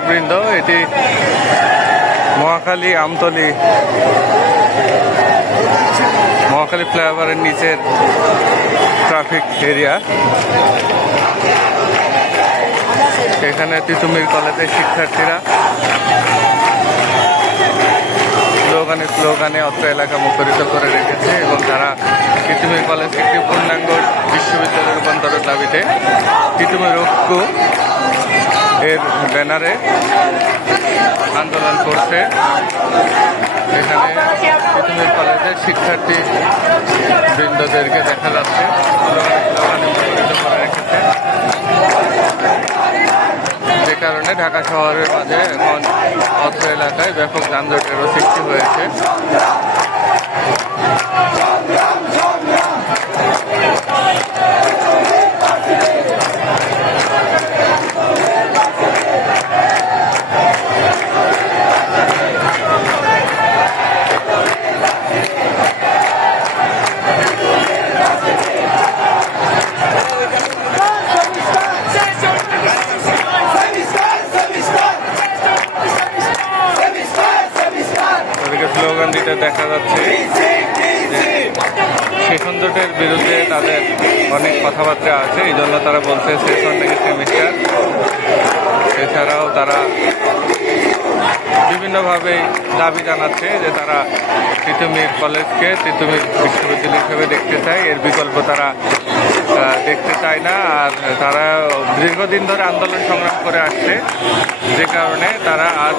দর্শকবৃন্দ, এটি মহাখালী আমতলী ফ্লাইওভারের নিচের ট্রাফিক এরিয়া। এখানে তিতুমির কলেজের শিক্ষার্থীরা স্লোগানে অত্র এলাকা মুখরিত করে রেখেছে এবং তারা তিতুমির কলেজ একটি পূর্ণাঙ্গ বিশ্ববিদ্যালয়ে রূপান্তরের দাবিতে তিতুমির ঐক্য এর ব্যানারে আন্দোলন করছে। এখানে তিতুমির কলেজের শিক্ষার্থী বৃন্দদেরকে দেখা যাচ্ছে স্লোগানে মুখরিত করে রেখেছে, যে কারণে ঢাকা শহরের মাঝে এখন অত্র এলাকায় ব্যাপক যানজটেরও সৃষ্টি হয়েছে। স্লোগান দিতে দেখা যাচ্ছে সেশন জোটের বিরুদ্ধে তাদের অনেক কথাবার্তা আছে, এই জন্য তারা বলছে সেশন নাকি সেমিস্টার। এছাড়াও তারা বিভিন্নভাবে দাবি জানাচ্ছে যে তারা তিতুমির কলেজকে তিতুমির বিশ্ববিদ্যালয় হিসেবে দেখতে চায়, এর বিকল্প তারা দেখতে চায় না। আর তারা দীর্ঘদিন ধরে আন্দোলন সংগ্রাম করে আসছে, যে কারণে তারা আজ